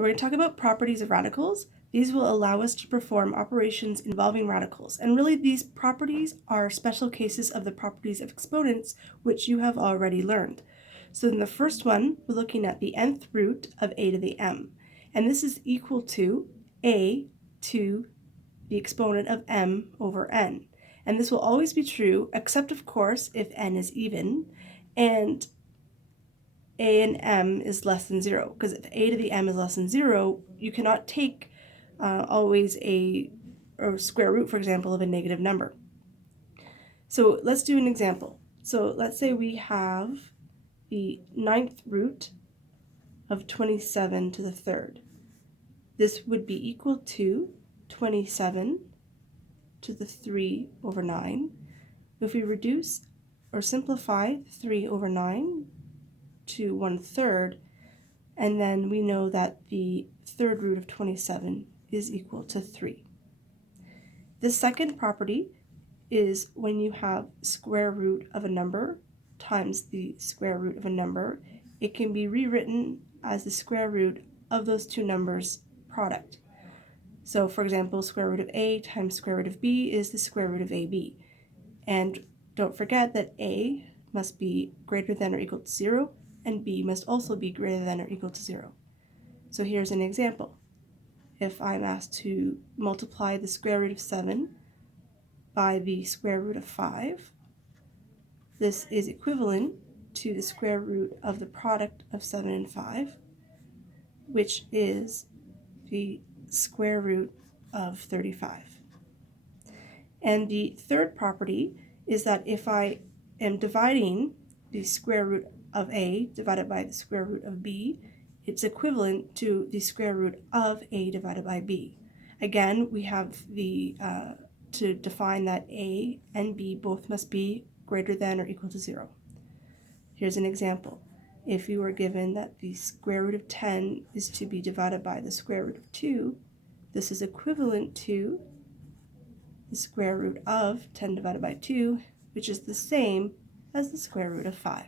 we're going to talk about properties of radicals. These will allow us to perform operations involving radicals. And really, these properties are special cases of the properties of exponents, which you have already learned. So in the first one, we're looking at the nth root of a to the m. And this is equal to a to the exponent of m over n. And this will always be true, except of course if n is even and a and m is less than 0. Because if a to the m is less than 0, you cannot take always a square root, for example, of a negative number. So let's do an example. So let's say we have the 9th root of 27 to the 3rd. This would be equal to 27 to the 3 over 9. If we reduce or simplify 3 over 9 to 1/3, and then we know that the 3rd root of 27 is equal to 3. The second property is when you have square root of a number times the square root of a number, it can be rewritten as the square root of those two numbers' product. So for example, square root of a times square root of b is the square root of ab. And don't forget that a must be greater than or equal to 0, and b must also be greater than or equal to 0. So here's an example. If I'm asked to multiply the square root of 7 by the square root of 5, this is equivalent to the square root of the product of 7 and 5, which is the square root of 35. And the third property is that if I am dividing the square root of a divided by the square root of b, it's equivalent to the square root of a divided by b. Again, we have to define that a and b both must be greater than or equal to 0. Here's an example. If you were given that the square root of 10 is to be divided by the square root of 2, this is equivalent to the square root of 10 divided by 2, which is the same as the square root of 5.